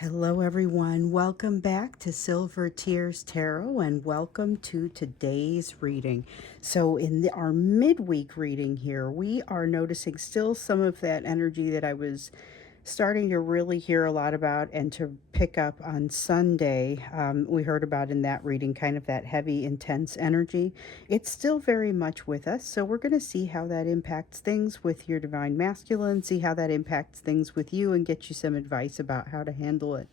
Hello, everyone. Welcome back to Silver Tears Tarot and welcome to today's reading. So, in our midweek reading here, we are noticing still some of that energy that I was starting to really hear a lot about and to pick up on Sunday. We heard about in that reading kind of that heavy, intense energy. It's still very much with us. So we're going to see how that impacts things with your divine masculine, see how that impacts things with you, and get you some advice about how to handle it.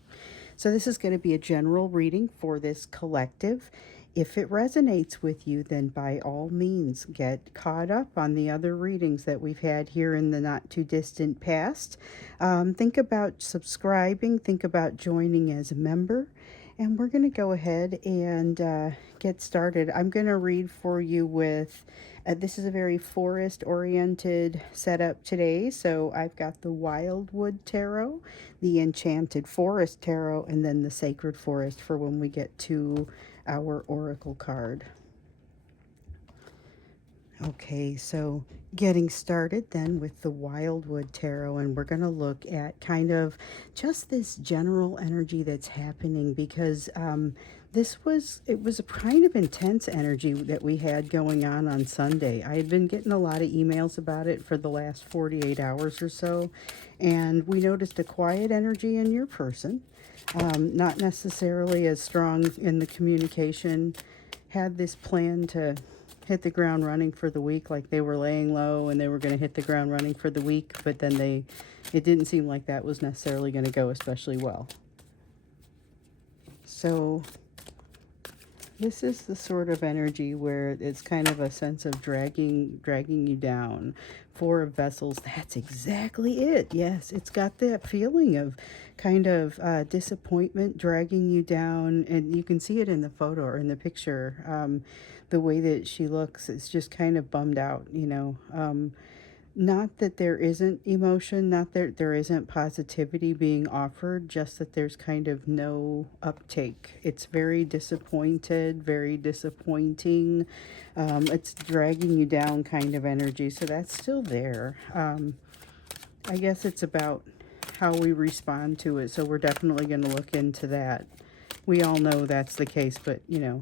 So, this is going to be a general reading for this collective. If it resonates with you, then by all means get caught up on the other readings that we've had here in the not too distant past. Think about subscribing, think about joining as a member. And we're going to go ahead and get started. I'm going to read for you with, this is a very forest oriented setup today. So I've got the Wildwood Tarot, the Enchanted Forest Tarot, and then the Sacred Forest for when we get to our Oracle card. Okay, so getting started then with the Wildwood Tarot, and we're going to look at kind of just this general energy that's happening because it was a kind of intense energy that we had going on Sunday. I had been getting a lot of emails about it for the last 48 hours or so, and we noticed a quiet energy in your person, not necessarily as strong in the communication. Had this plan to hit the ground running for the week, like they were laying low and they were going to hit the ground running for the week, but then it didn't seem like that was necessarily going to go especially well. So this is the sort of energy where it's kind of a sense of dragging you down. Four of Vessels, that's exactly it. Yes, it's got that feeling of kind of disappointment dragging you down, and you can see it in the photo or in the picture. The way that she looks, it's just kind of bummed out, not that there isn't emotion, not that there isn't positivity being offered, just that there's kind of no uptake. It's very disappointed, very disappointing. It's dragging you down kind of energy. So that's still there. I guess it's about how we respond to it. So we're definitely going to look into that. We all know that's the case, but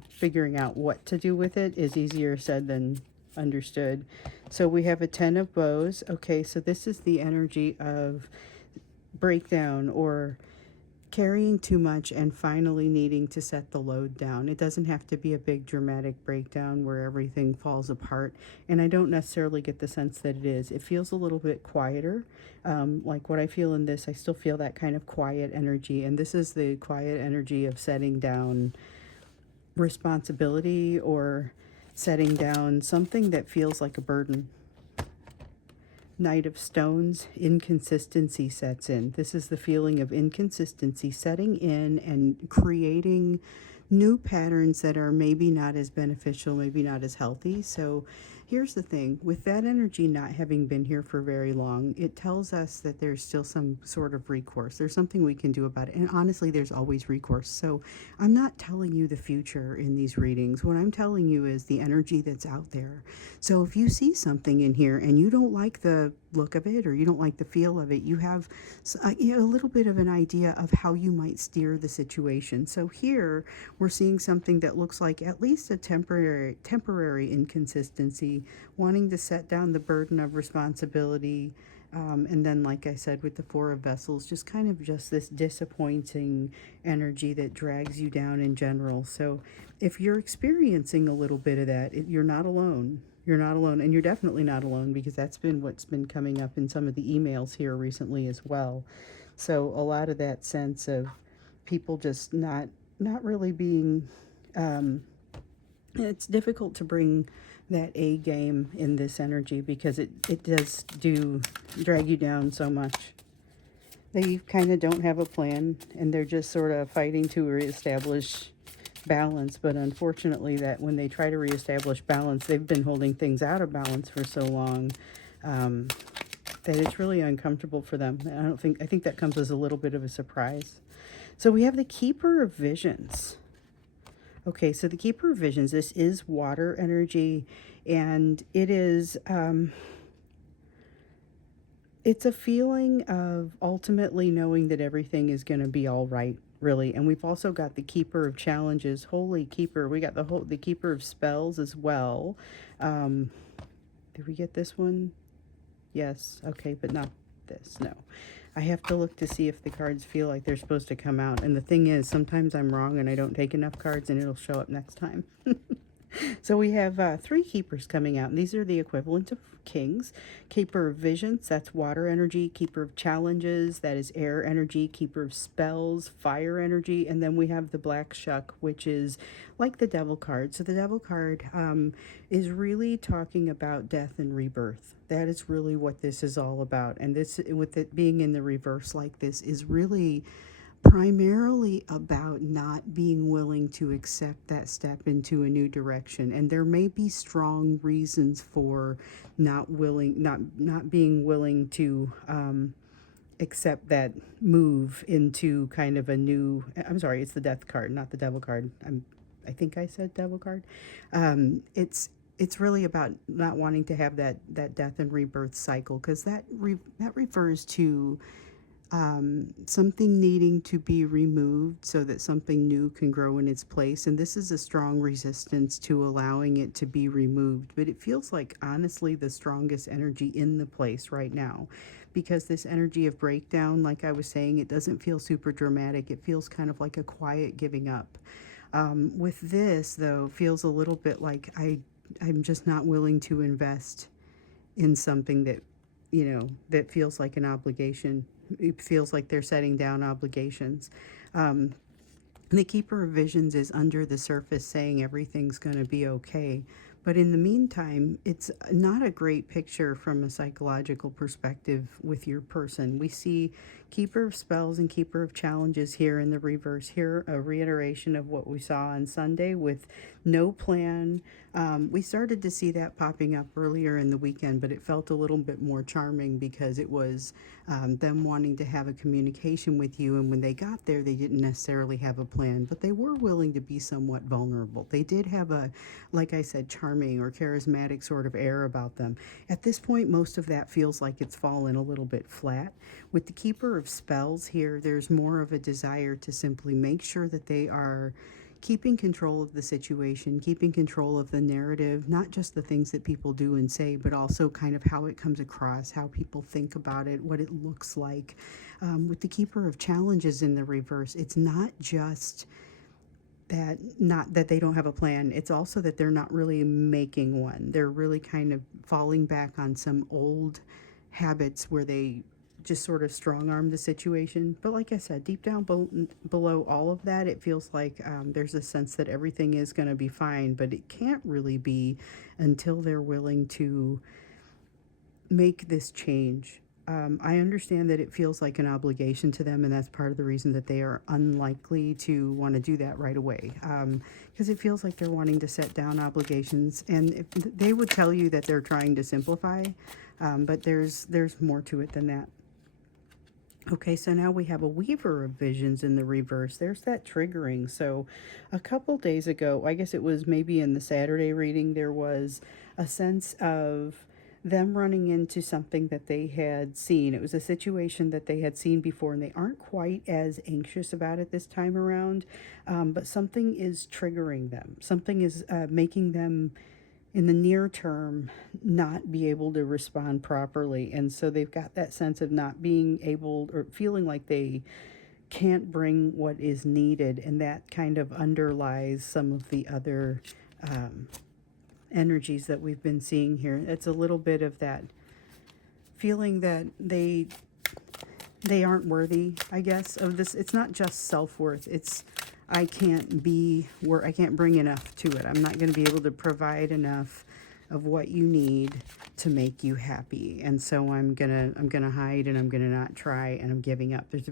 figuring out what to do with it is easier said than understood. So we have a 10 of bows. Okay, so this is the energy of breakdown or carrying too much and finally needing to set the load down. It doesn't have to be a big dramatic breakdown where everything falls apart, and I don't necessarily get the sense that it is. It feels a little bit quieter. Like what I feel in this, I still feel that kind of quiet energy, and this is the quiet energy of setting down responsibility or setting down something that feels like a burden. Knight of Stones, inconsistency sets in. This is the feeling of inconsistency setting in and creating new patterns that are maybe not as beneficial, maybe not as healthy. So here's the thing, with that energy not having been here for very long, it tells us that there's still some sort of recourse. There's something we can do about it. And honestly, there's always recourse. So I'm not telling you the future in these readings. What I'm telling you is the energy that's out there. So if you see something in here and you don't like the look of it or you don't like the feel of it, you have a little bit of an idea of how you might steer the situation. So here we're seeing something that looks like at least a temporary inconsistency, wanting to set down the burden of responsibility. And then, like I said, with the Four of Vessels, just kind of just this disappointing energy that drags you down in general. So if you're experiencing a little bit of that, you're not alone. You're not alone, and you're definitely not alone because that's been what's been coming up in some of the emails here recently as well. So a lot of that sense of people just not really being, it's difficult to bring that A game in this energy because it does drag you down so much. They kind of don't have a plan and they're just sort of fighting to reestablish balance, but unfortunately that when they try to reestablish balance, they've been holding things out of balance for so long that it's really uncomfortable for them. I think that comes as a little bit of a surprise. So we have the Keeper of Visions. Okay, so the Keeper of Visions, this is water energy, and it is It's a feeling of ultimately knowing that everything is going to be all right, really. And we've also got the Keeper of Challenges, Holy Keeper. We got the Keeper of Spells as well. Um, did we get this one? Yes. Okay, but not this. No. I have to look to see if the cards feel like they're supposed to come out. And the thing is, sometimes I'm wrong and I don't take enough cards and it'll show up next time. So we have three keepers coming out, and these are the equivalent of kings. Keeper of visions, that's water energy. Keeper of challenges, that is air energy. Keeper of spells, fire energy. And then we have the black shuck, which is like the devil card. So the devil card is really talking about death and rebirth. That is really what this is all about. And this, with it being in the reverse like this, is really primarily about not being willing to accept that step into a new direction. And there may be strong reasons for not being willing to accept that move into kind of a new, I'm sorry, it's the death card, not the devil card. I think I said devil card. It's really about not wanting to have that death and rebirth cycle, because that refers to something needing to be removed so that something new can grow in its place. And this is a strong resistance to allowing it to be removed. But it feels like, honestly, the strongest energy in the place right now, because this energy of breakdown, like I was saying, it doesn't feel super dramatic. It feels kind of like a quiet giving up. With this, though, feels a little bit like I'm just not willing to invest in something that, that feels like an obligation. It feels like they're setting down obligations. The Keeper of Visions is under the surface saying everything's going to be okay. But in the meantime, it's not a great picture from a psychological perspective with your person. We see Keeper of Spells and Keeper of Challenges here in the reverse. Here, a reiteration of what we saw on Sunday with no plan. We started to see that popping up earlier in the weekend, but it felt a little bit more charming because it was them wanting to have a communication with you. And when they got there, they didn't necessarily have a plan, but they were willing to be somewhat vulnerable. They did have a, like I said, charming or charismatic sort of air about them. At this point, most of that feels like it's fallen a little bit flat. With the Keeper of Spells here, there's more of a desire to simply make sure that they are keeping control of the situation, keeping control of the narrative, not just the things that people do and say, but also kind of how it comes across, how people think about it, what it looks like. With the Keeper of Challenges in the reverse, it's not just not that they don't have a plan, it's also that they're not really making one. They're really kind of falling back on some old habits where they just sort of strong arm the situation. But like I said, deep down below all of that, it feels like there's a sense that everything is going to be fine, but it can't really be until they're willing to make this change. I understand that it feels like an obligation to them, and that's part of the reason that they are unlikely to want to do that right away, because it feels like they're wanting to set down obligations, and they would tell you that they're trying to simplify, but there's more to it than that. Okay, so now we have a Weaver of Visions in the reverse. There's that triggering. So a couple days ago, I guess it was maybe in the Saturday reading, there was a sense of them running into something that they had seen. It was a situation that they had seen before, and they aren't quite as anxious about it this time around, but something is triggering them. Something is making them, in the near term, not be able to respond properly. And so they've got that sense of not being able, or feeling like they can't bring what is needed, and that kind of underlies some of the other energies that we've been seeing here. It's a little bit of that feeling that they aren't worthy, I guess, of this. It's not just self-worth. It's I can't bring enough to it. I'm not going to be able to provide enough of what you need to make you happy. And so I'm going to hide, and I'm going to not try, and I'm giving up. There's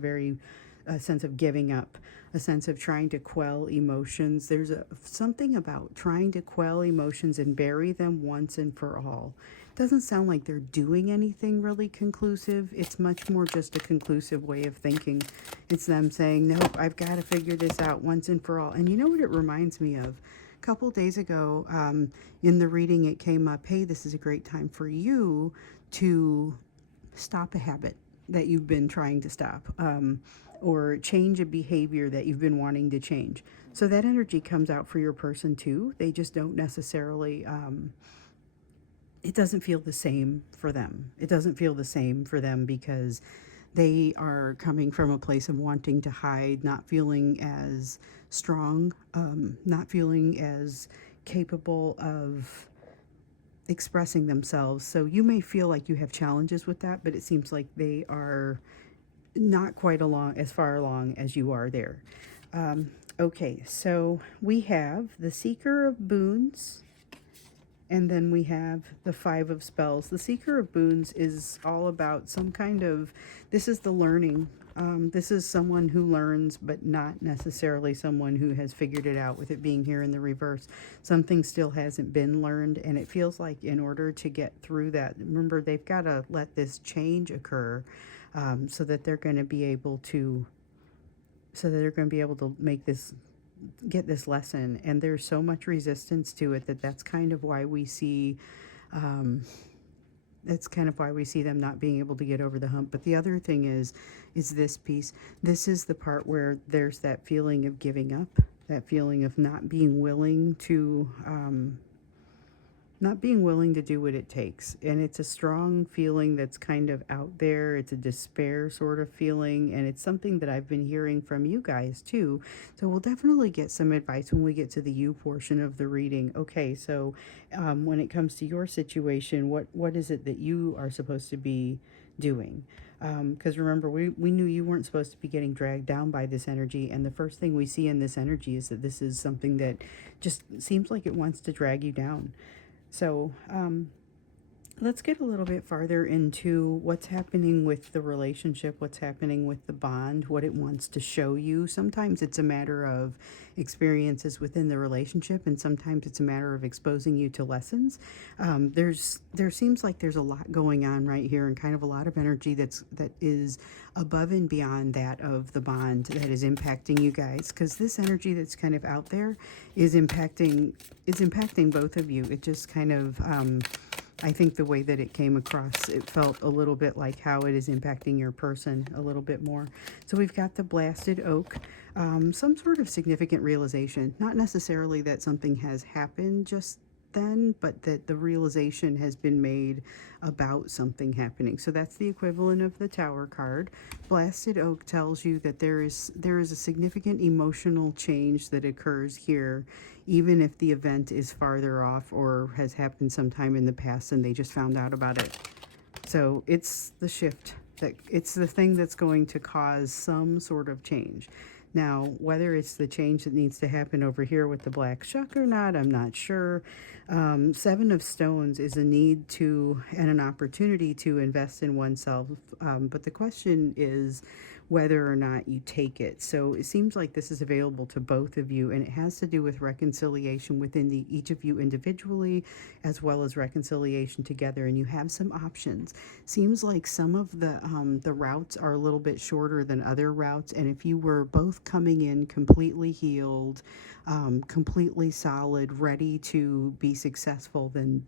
a sense of giving up, a sense of trying to quell emotions. There's something about trying to quell emotions and bury them once and for all. It doesn't sound like they're doing anything really conclusive. It's much more just a conclusive way of thinking. It's them saying, nope, I've got to figure this out once and for all. And you know what it reminds me of? A couple days ago, in the reading, it came up, hey, this is a great time for you to stop a habit that you've been trying to stop, or change a behavior that you've been wanting to change. So that energy comes out for your person too. They just don't necessarily, it doesn't feel the same for them. It doesn't feel the same for them because they are coming from a place of wanting to hide, not feeling as strong, not feeling as capable of expressing themselves. So you may feel like you have challenges with that, but it seems like they are not quite as far along as you are there. Okay, so we have the Seeker of Boons, and then we have the Five of Spells. The Seeker of Boons is all about some kind of, this is the learning. This is someone who learns, but not necessarily someone who has figured it out, with it being here in the reverse. Something still hasn't been learned, and it feels like in order to get through that, remember, they've got to let this change occur, so that they're going to be able to, make this, get this lesson. And there's so much resistance to it that's kind of why we see, that's kind of why we see them not being able to get over the hump. But the other thing is this piece. This is the part where there's that feeling of giving up, that feeling of not being willing to, do what it takes. And it's a strong feeling that's kind of out there. It's a despair sort of feeling, and it's something that I've been hearing from you guys too. So we'll definitely get some advice when we get to the you portion of the reading. Okay, so when it comes to your situation, what is it that you are supposed to be doing? Because remember, we knew you weren't supposed to be getting dragged down by this energy, and the first thing we see in this energy is that this is something that just seems like it wants to drag you down. So let's get a little bit farther into what's happening with the relationship, what's happening with the bond, what it wants to show you. Sometimes it's a matter of experiences within the relationship, and sometimes it's a matter of exposing you to lessons. There seems like there's a lot going on right here, and kind of a lot of energy that is above and beyond that of the bond that is impacting you guys, because this energy that's kind of out there is impacting both of you. It just kind of I think the way that it came across, it felt a little bit like how it is impacting your person a little bit more. So we've got the Blasted Oak, some sort of significant realization, not necessarily that something has happened just then, but that the realization has been made about something happening. So that's the equivalent of the Tower card. Blasted Oak tells you that there is a significant emotional change that occurs here, even if the event is farther off or has happened sometime in the past and they just found out about it. So it's the shift, it's the thing that's going to cause some sort of change. Now, whether it's the change that needs to happen over here with the Black Shuck or not, I'm not sure. Seven of Stones is a need to and an opportunity to invest in oneself. But the question is whether or not you take it. So it seems like this is available to both of you, and it has to do with reconciliation within each of you individually, as well as reconciliation together. And you have some options. Seems like some of the routes are a little bit shorter than other routes, and if you were both coming in completely healed, completely solid, ready to be successful, then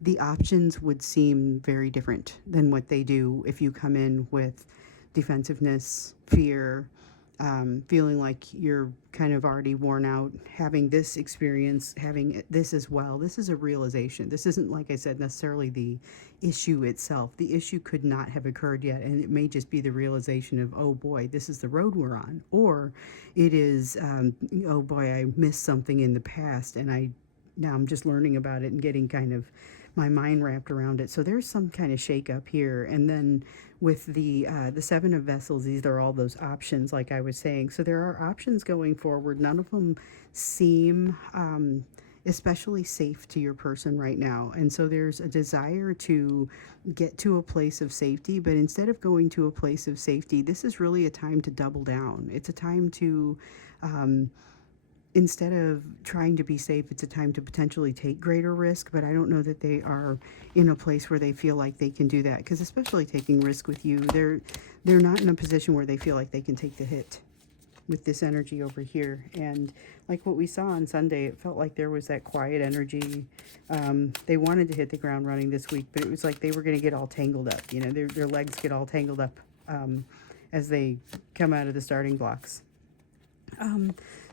the options would seem very different than what they do if you come in with defensiveness, fear, feeling like you're kind of already worn out, having this experience, having this as well. This is a realization. This isn't, like I said, necessarily the issue itself. The issue could not have occurred yet, and it may just be the realization of, oh boy, this is the road we're on. Or it is, oh boy, I missed something in the past, and now I'm just learning about it and getting kind of my mind wrapped around it. So there's some kind of shake up here. And then with the Seven of Vessels, these are all those options, like I was saying. So there are options going forward. None of them seem especially safe to your person right now. And so there's a desire to get to a place of safety, but instead of going to a place of safety, this is really a time to double down. It's a time to instead of trying to be safe, it's a time to potentially take greater risk, but I don't know that they are in a place where they feel like they can do that, because especially taking risk with you, they're not in a position where they feel like they can take the hit. with this energy over here. And like what we saw on Sunday, it felt like there was that quiet energy. They wanted to hit the ground running this week, but it was like they were going to get all tangled up. You know, their legs get all tangled up as they come out of the starting blocks.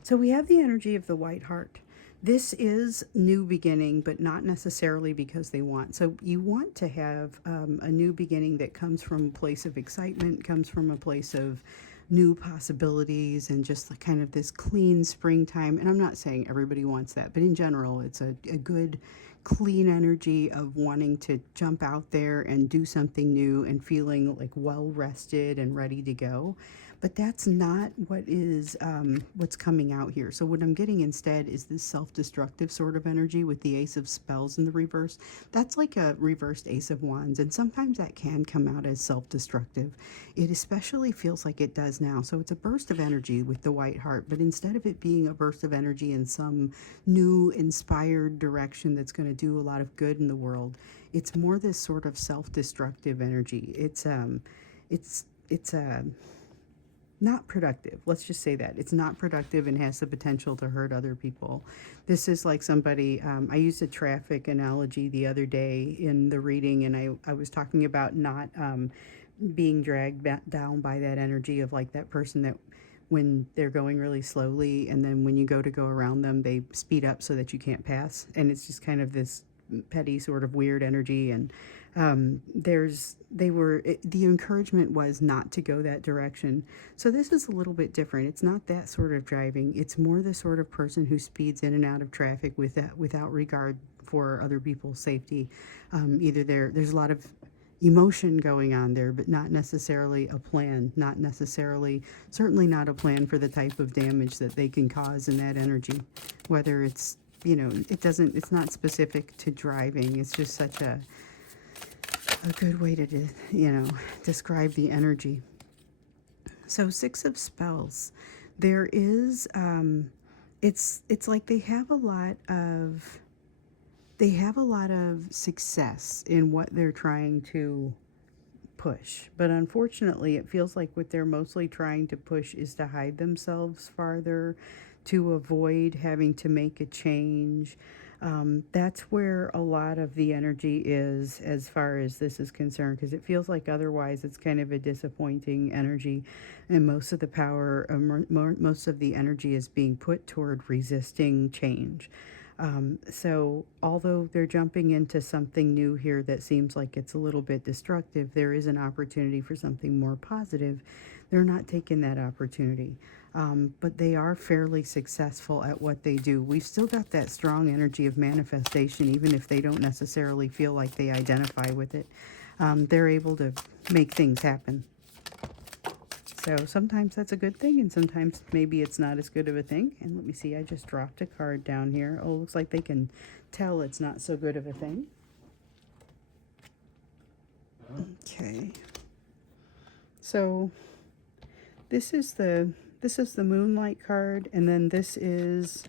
So we have the energy of the White Heart. This is new beginning, but not necessarily because they want. So you want to have a new beginning that comes from a place of excitement, comes from a place of new possibilities, and just like kind of this clean springtime. And I'm not saying everybody wants that, but in general, it's a good, clean energy of wanting to jump out there and do something new and feeling like well rested and ready to go. But that's not what is what's coming out here. So what I'm getting instead is this self-destructive sort of energy with the Ace of Spells in the reverse. That's like a reversed Ace of Wands, and sometimes that can come out as self-destructive. It especially feels like it does now. So it's a burst of energy with the White Heart, but instead of it being a burst of energy in some new inspired direction that's going to do a lot of good in the world, it's more this sort of self-destructive energy. It's not productive. Let's just say that. It's not productive and has the potential to hurt other people. This is like somebody, I used a traffic analogy the other day in the reading, and I was talking about not being dragged down by that energy of like that person that when they're going really slowly, and then when you go to go around them, they speed up so that you can't pass. And it's just kind of this petty sort of weird energy. And the encouragement was not to go that direction. So this is a little bit different. It's not that sort of driving. It's more the sort of person who speeds in and out of traffic without regard for other people's safety. Either there's a lot of emotion going on there, but not necessarily a plan, certainly not a plan for the type of damage that they can cause in that energy. Whether it's, it's not specific to driving. It's just such a good way to, describe the energy. So Six of Spells, there is, it's like they have a lot of success in what they're trying to push. But unfortunately, it feels like what they're mostly trying to push is to hide themselves farther, to avoid having to make a change. That's where a lot of the energy is as far as this is concerned, because it feels like otherwise it's kind of a disappointing energy, and most of the power, most of the energy is being put toward resisting change. So although they're jumping into something new here that seems like it's a little bit destructive, there is an opportunity for something more positive. They're not taking that opportunity. But they are fairly successful at what they do. We've still got that strong energy of manifestation, even if they don't necessarily feel like they identify with it. They're able to make things happen. So sometimes that's a good thing, and sometimes maybe it's not as good of a thing. And let me see, I just dropped a card down here. Oh, looks like they can tell it's not so good of a thing. Okay. So this is the Moonlight card, and then this is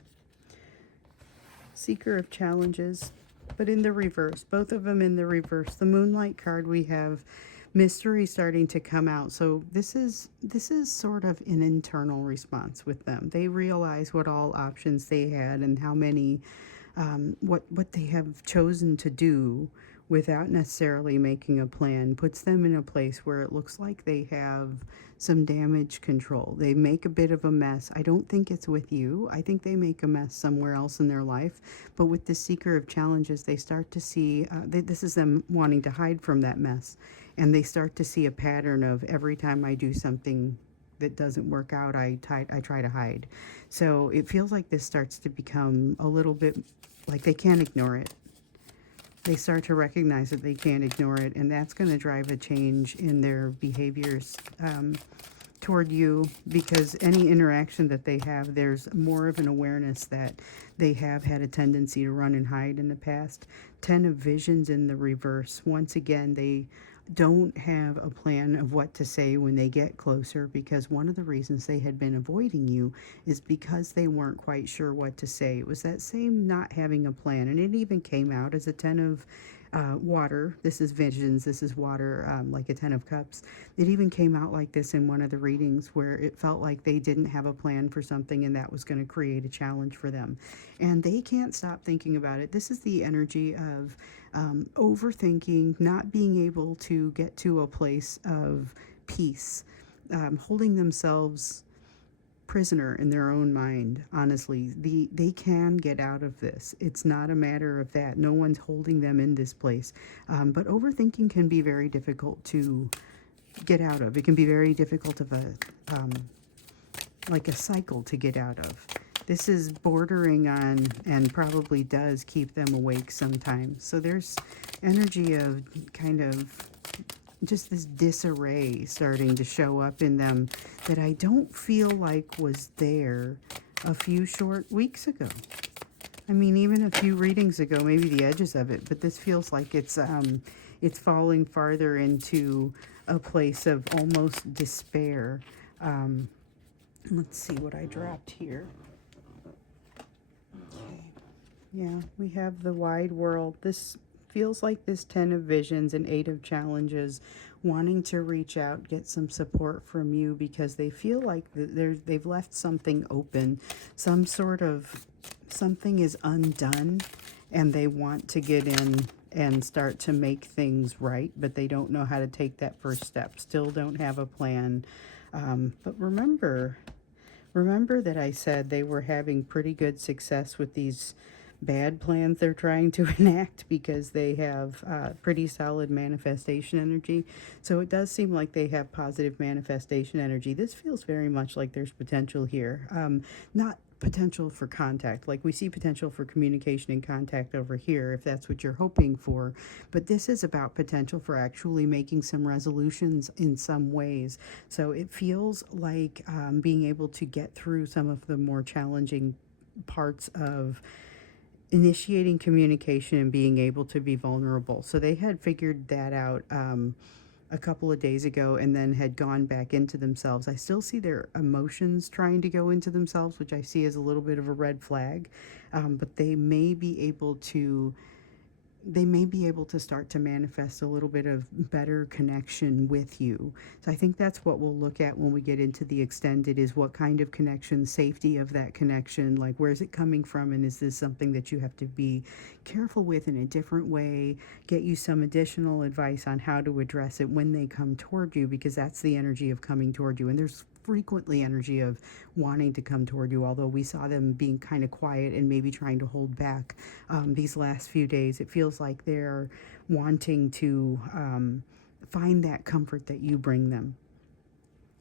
Seeker of Challenges, but in the reverse. Both of them in the reverse. The Moonlight card, we have mystery starting to come out. So this is sort of an internal response with them. They realize what all options they had and how many what they have chosen to do without necessarily making a plan puts them in a place where it looks like they have some damage control. They make a bit of a mess. I don't think it's with you. I think they make a mess somewhere else in their life. But with the Seeker of Challenges, they start to see, this is them wanting to hide from that mess. And they start to see a pattern of every time I do something that doesn't work out, I try to hide. So it feels like this starts to become a little bit like they can't ignore it. They start to recognize that they can't ignore it, and that's going to drive a change in their behaviors toward you, because any interaction that they have, there's more of an awareness that they have had a tendency to run and hide in the past. 10 of Visions in the reverse. Once again, they don't have a plan of what to say when they get closer, because one of the reasons they had been avoiding you is because they weren't quite sure what to say. It was that same not having a plan, and it even came out as a 10 water. This is visions. This is water, like a 10 of cups. It even came out like this in one of the readings where it felt like they didn't have a plan for something and that was going to create a challenge for them. And they can't stop thinking about it. This is the energy of overthinking, not being able to get to a place of peace, holding themselves prisoner in their own mind. Honestly, they can get out of this. It's not a matter of that. No one's holding them in this place. But overthinking can be very difficult to get out of. It can be very difficult of like a cycle to get out of. This is bordering on, and probably does keep them awake sometimes. So there's energy of kind of just this disarray starting to show up in them that I don't feel like was there a few short weeks ago. I mean, even a few readings ago, maybe the edges of it, but this feels like it's falling farther into a place of almost despair. Let's see what I dropped here. Okay. Yeah, we have the wide world. This feels like this 10 of visions and 8 of challenges, wanting to reach out, get some support from you because they feel like they've left something open, some sort of something is undone, and they want to get in and start to make things right, but they don't know how to take that first step, still don't have a plan. But remember that I said they were having pretty good success with these bad plans they're trying to enact because they have pretty solid manifestation energy. So it does seem like they have positive manifestation energy. This feels very much like there's potential here. Not potential for contact, like we see potential for communication and contact over here if that's what you're hoping for, but this is about potential for actually making some resolutions in some ways. So it feels like being able to get through some of the more challenging parts of initiating communication and being able to be vulnerable. So they had figured that out a couple of days ago and then had gone back into themselves. I still see their emotions trying to go into themselves, which I see as a little bit of a red flag, but they may be able to start to manifest a little bit of better connection with you. So I think that's what we'll look at when we get into the extended, is what kind of connection, safety of that connection, like where's it coming from, and is this something that you have to be careful with in a different way, get you some additional advice on how to address it when they come toward you, because that's the energy of coming toward you. And there's frequently energy of wanting to come toward you, although we saw them being kind of quiet and maybe trying to hold back these last few days. It feels like they're wanting to find that comfort that you bring them.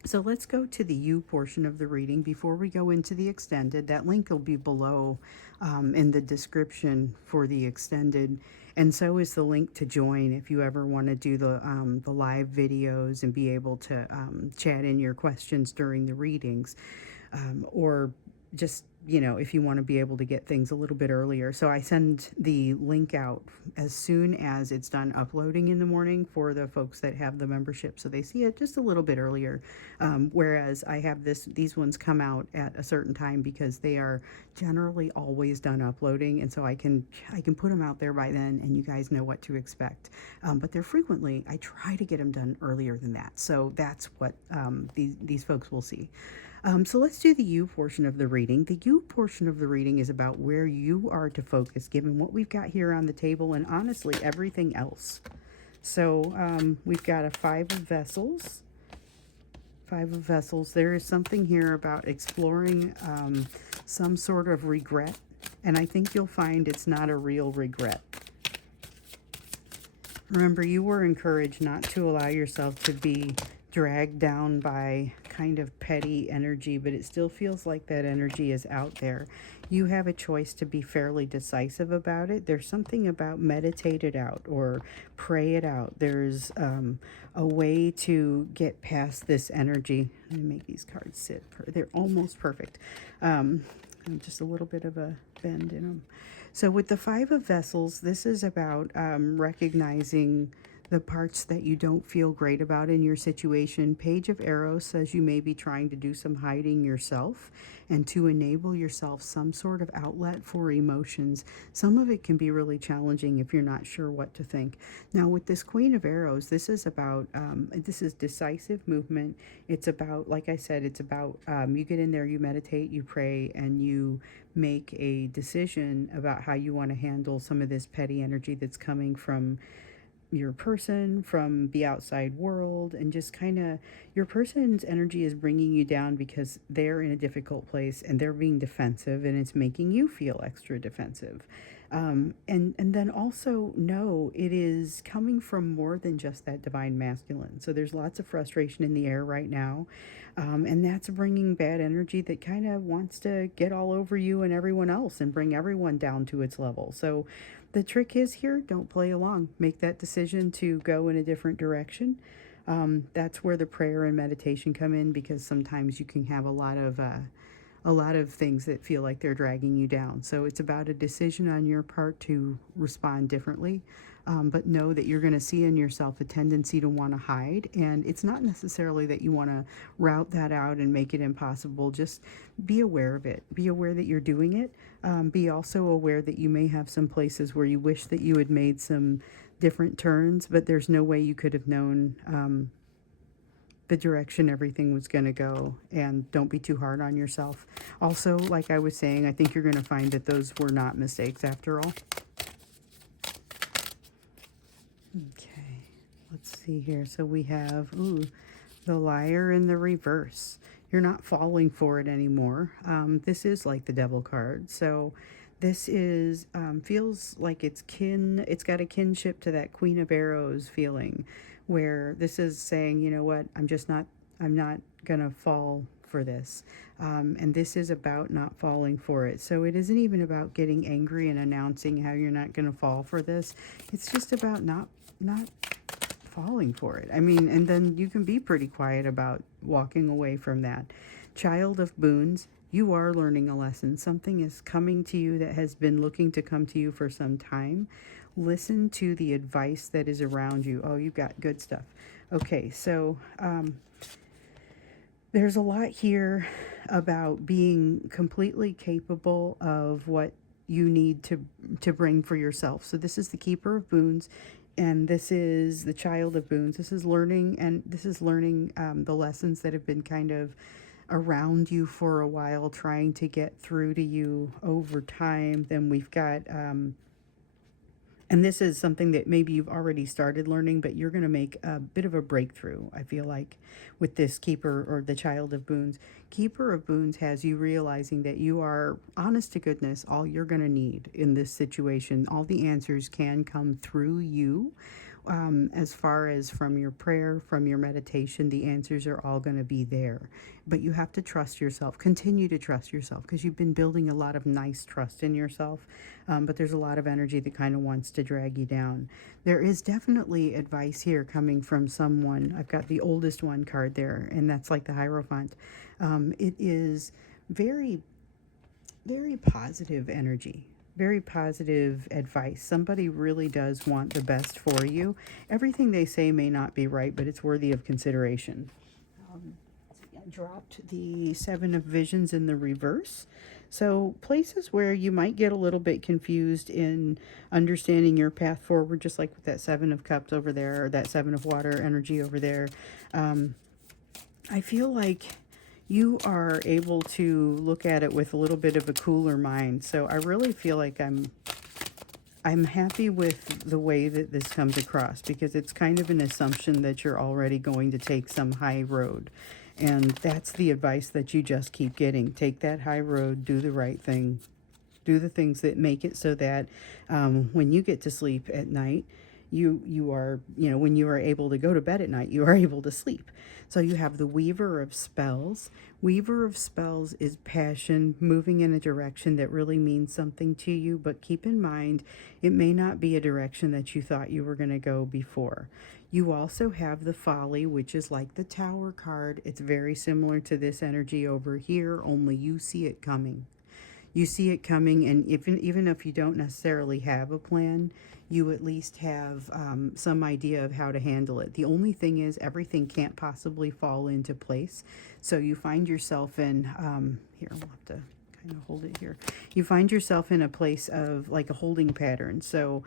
So let's go to the you portion of the reading before we go into the extended. That link will be below in the description for the extended, and so is the link to join if you ever want to do the live videos and be able to chat in your questions during the readings, or just, you know, if you want to be able to get things a little bit earlier. So I send the link out as soon as it's done uploading in the morning for the folks that have the membership, so they see it just a little bit earlier. Whereas I have these ones come out at a certain time because they are generally always done uploading, and so I can put them out there by then, and you guys know what to expect. But they're frequently, I try to get them done earlier than that, so that's what these folks will see. So let's do the you portion of the reading. The you portion of the reading is about where you are to focus given what we've got here on the table, and honestly everything else. So we've got a 5 of vessels. 5 of vessels. There is something here about exploring some sort of regret, and I think you'll find it's not a real regret. Remember, you were encouraged not to allow yourself to be dragged down by kind of petty energy, but it still feels like that energy is out there. You have a choice to be fairly decisive about it. There's something about meditate it out or pray it out. There's a way to get past this energy. Let me make these cards sit. They're almost perfect. Just a little bit of a bend in them. So with the 5 of vessels, this is about recognizing the parts that you don't feel great about in your situation. Page of Arrows says you may be trying to do some hiding yourself and to enable yourself some sort of outlet for emotions. Some of it can be really challenging if you're not sure what to think. Now with this Queen of Arrows, this is about, this is decisive movement. It's about, like I said, it's about you get in there, you meditate, you pray, and you make a decision about how you want to handle some of this petty energy that's coming from your person, from the outside world, and just kind of your person's energy is bringing you down because they're in a difficult place and they're being defensive, and it's making you feel extra defensive. And then also know it is coming from more than just that divine masculine. So there's lots of frustration in the air right now, and that's bringing bad energy that kind of wants to get all over you and everyone else and bring everyone down to its level. So the trick is here, don't play along. Make that decision to go in a different direction. That's where the prayer and meditation come in, because sometimes you can have a lot of things that feel like they're dragging you down. So it's about a decision on your part to respond differently. But know that you're going to see in yourself a tendency to want to hide. And it's not necessarily that you want to route that out and make it impossible. Just be aware of it. Be aware that you're doing it. Be also aware that you may have some places where you wish that you had made some different turns, but there's no way you could have known the direction everything was going to go. And don't be too hard on yourself. Also, like I was saying, I think you're going to find that those were not mistakes after all. Okay, let's see here. So we have, the Liar in the reverse. You're not falling for it anymore. This is like the Devil card. So this is, feels like it's got a kinship to that Queen of Arrows feeling, where this is saying, you know what, I'm not gonna fall for this. And this is about not falling for it. So it isn't even about getting angry and announcing how you're not gonna fall for this. It's just about not falling for it. I mean, and then you can be pretty quiet about walking away from that. Child of Boons, you are learning a lesson. Something is coming to you that has been looking to come to you for some time. Listen to the advice that is around you. Oh, you got good stuff. Okay, so there's a lot here about being completely capable of what you need to bring for yourself. So this is the Keeper of Boons, and this is the Child of Boons. This is learning, and this is learning the lessons that have been kind of around you for a while, trying to get through to you over time. Then we've got and this is something that maybe you've already started learning, but you're going to make a bit of a breakthrough, I feel like, with this Keeper or the Child of Boons. Keeper of Boons has you realizing that you are, honest to goodness, all you're going to need in this situation. All the answers can come through you. As far as from your prayer, from your meditation, the answers are all going to be there. But you have to trust yourself. Continue to trust yourself, because you've been building a lot of nice trust in yourself. But there's a lot of energy that kind of wants to drag you down. There is definitely advice here coming from someone. I've got the oldest one card there, and that's like the Hierophant. It is very, very positive energy. Very positive advice. Somebody really does want the best for you. Everything they say may not be right, but it's worthy of consideration. I dropped the Seven of Visions in the reverse. So places where you might get a little bit confused in understanding your path forward, just like with that Seven of Cups over there, or that Seven of Water energy over there. I feel like you are able to look at it with a little bit of a cooler mind. So I really feel like I'm happy with the way that this comes across, because it's kind of an assumption that you're already going to take some high road. And that's the advice that you just keep getting. Take that high road, do the right thing, do the things that make it so that when you get to sleep at night, you are, when you are able to go to bed at night, you are able to sleep. So you have the Weaver of Spells. Weaver of Spells is passion, moving in a direction that really means something to you, but keep in mind, it may not be a direction that you thought you were going to go before. You also have the Folly, which is like the Tower card. It's very similar to this energy over here, only you see it coming. You see it coming, and even if you don't necessarily have a plan, you at least have some idea of how to handle it. The only thing is everything can't possibly fall into place. So you find yourself in, here, I'll have to kind of hold it here. You find yourself in a place of like a holding pattern. So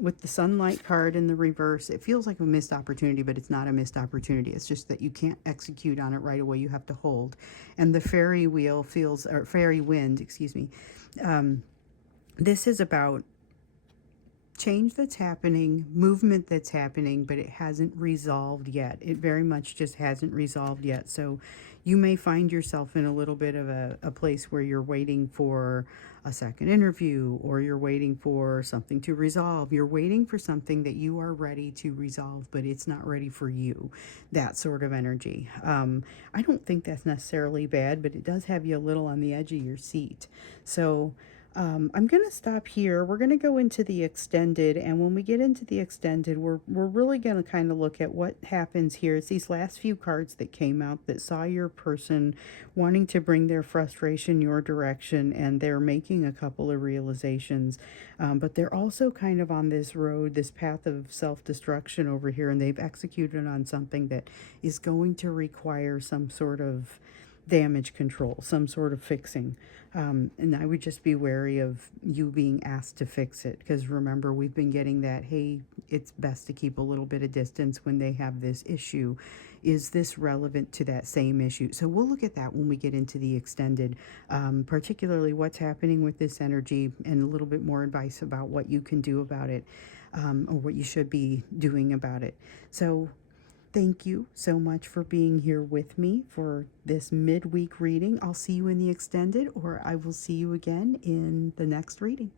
with the sunlight card in the reverse, it feels like a missed opportunity, but it's not a missed opportunity. It's just that you can't execute on it right away. You have to hold. And the fairy wheel feels, or fairy wind, excuse me. This is about change that's happening, movement that's happening, but it hasn't resolved yet. It very much just hasn't resolved yet. So you may find yourself in a little bit of a place where you're waiting for a second interview, or you're waiting for something to resolve. You're waiting for something that you are ready to resolve, but it's not ready for you. That sort of energy. I don't think that's necessarily bad, but it does have you a little on the edge of your seat. So I'm going to stop here. We're going to go into the extended, and when we get into the extended, we're really going to kind of look at what happens here. It's these last few cards that came out that saw your person wanting to bring their frustration your direction, and they're making a couple of realizations, but they're also kind of on this road, this path of self-destruction over here, and they've executed on something that is going to require some sort of damage control, some sort of fixing. And I would just be wary of you being asked to fix it, because remember, we've been getting that, hey, it's best to keep a little bit of distance when they have this issue. Is this relevant to that same issue? So we'll look at that when we get into the extended, particularly what's happening with this energy, and a little bit more advice about what you can do about it, or what you should be doing about it. So thank you so much for being here with me for this midweek reading. I'll see you in the extended, or I will see you again in the next reading.